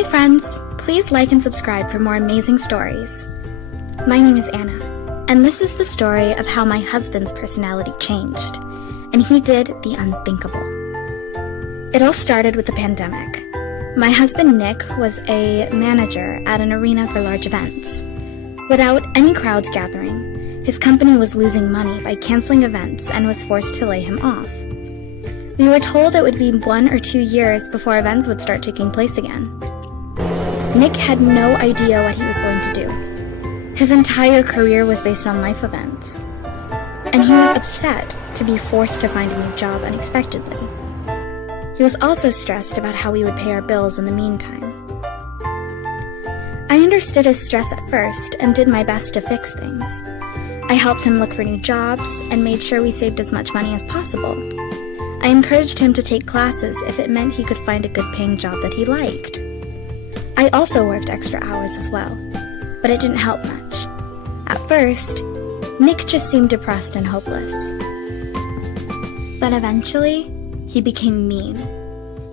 Hi friends! Please like and subscribe for more amazing stories. My name is Anna, and this is the story of how my husband's personality changed, and he did the unthinkable. It all started with the pandemic. My husband Nick was a manager at an arena for large events. Without any crowds gathering, his company was losing money by canceling events and was forced to lay him off. We were told it would be 1 or 2 years before events would start taking place again. Nick had no idea what he was going to do. His entire career was based on life events, and he was upset to be forced to find a new job unexpectedly. He was also stressed about how we would pay our bills in the meantime. I understood his stress at first and did my best to fix things. I helped him look for new jobs and made sure we saved as much money as possible. I encouraged him to take classes if it meant he could find a good-paying job that he liked. I also worked extra hours as well, but it didn't help much. At first, Nick just seemed depressed and hopeless. But eventually, he became mean.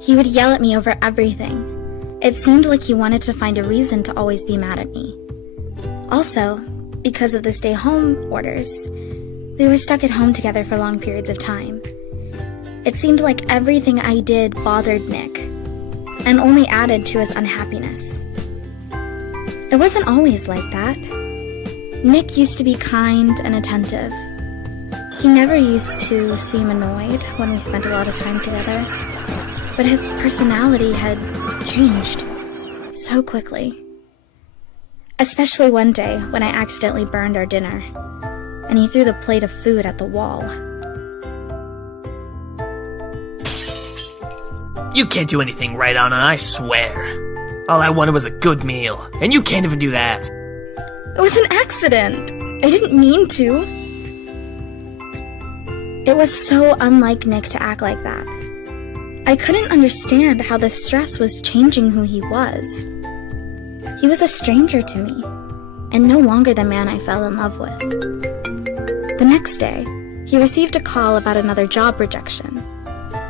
He would yell at me over everything. It seemed like he wanted to find a reason to always be mad at me. Also, because of the stay-home orders, we were stuck at home together for long periods of time. It seemed like everything I did bothered Nick, and only added to his unhappiness. It wasn't always like that. Nick used to be kind and attentive. He never used to seem annoyed when we spent a lot of time together, but his personality had changed so quickly. Especially one day when I accidentally burned our dinner, and he threw the plate of food at the wall. You can't do anything right, Anna, I swear. All I wanted was a good meal, and you can't even do that. It was an accident. I didn't mean to. It was so unlike Nick to act like that. I couldn't understand how the stress was changing who he was. He was a stranger to me, and no longer the man I fell in love with. The next day, he received a call about another job rejection.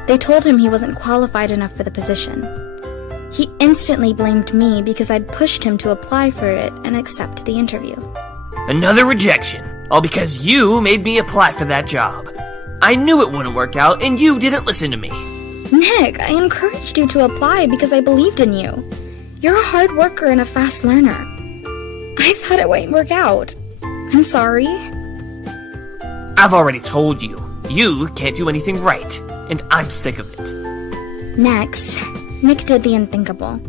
They told him he wasn't qualified enough for the position. He instantly blamed me because I'd pushed him to apply for it and accept the interview. Another rejection, all because you made me apply for that job. I knew it wouldn't work out, and you didn't listen to me. Nick, I encouraged you to apply because I believed in you. You're a hard worker and a fast learner. I thought it wouldn't work out. I'm sorry. I've already told you, you can't do anything right, and I'm sick of it. Next, Nick did the unthinkable.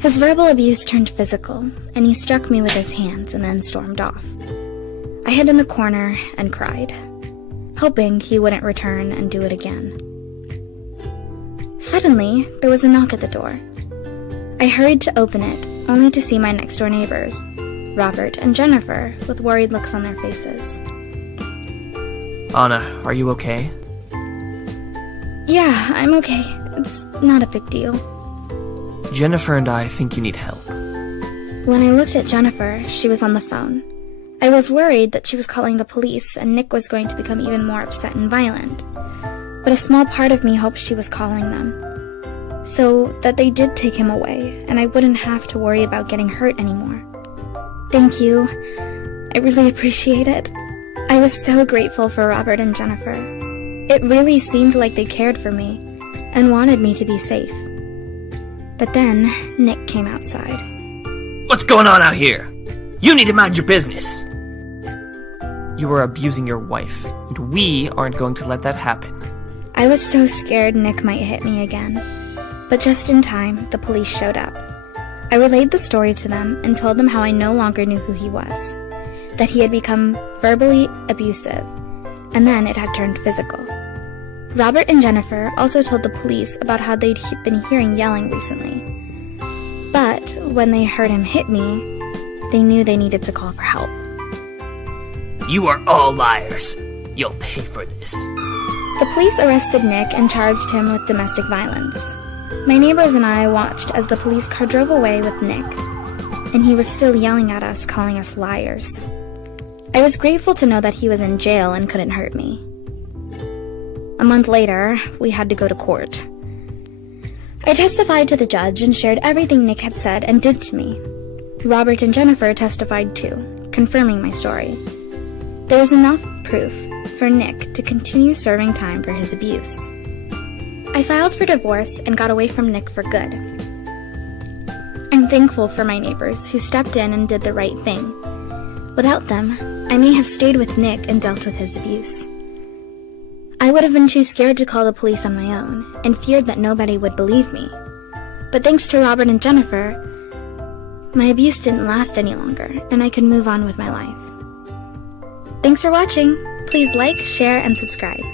His verbal abuse turned physical, and he struck me with his hands and then stormed off. I hid in the corner and cried, hoping he wouldn't return and do it again. Suddenly, there was a knock at the door. I hurried to open it, only to see my next-door neighbors, Robert and Jennifer, with worried looks on their faces. Anna, are you okay? Yeah, I'm okay. It's not a big deal. Jennifer and I think you need help. When I looked at Jennifer, she was on the phone. I was worried that she was calling the police and Nick was going to become even more upset and violent. But a small part of me hoped she was calling them, so that they did take him away and I wouldn't have to worry about getting hurt anymore. Thank you. I really appreciate it. I was so grateful for Robert and Jennifer. It really seemed like they cared for me and wanted me to be safe. But then, Nick came outside. What's going on out here? You need to mind your business. You are abusing your wife, and we aren't going to let that happen. I was so scared Nick might hit me again. But just in time, the police showed up. I relayed the story to them and told them how I no longer knew who he was, that he had become verbally abusive, and then it had turned physical. Robert and Jennifer also told the police about how they'd been hearing yelling recently. But when they heard him hit me, they knew they needed to call for help. You are all liars. You'll pay for this. The police arrested Nick and charged him with domestic violence. My neighbors and I watched as the police car drove away with Nick, and he was still yelling at us, calling us liars. I was grateful to know that he was in jail and couldn't hurt me. A month later, we had to go to court. I testified to the judge and shared everything Nick had said and did to me. Robert and Jennifer testified too, confirming my story. There was enough proof for Nick to continue serving time for his abuse. I filed for divorce and got away from Nick for good. I'm thankful for my neighbors who stepped in and did the right thing. Without them, I may have stayed with Nick and dealt with his abuse. I would have been too scared to call the police on my own and feared that nobody would believe me. But thanks to Robert and Jennifer, my abuse didn't last any longer and I could move on with my life. Thanks for watching. Please like, share, and subscribe.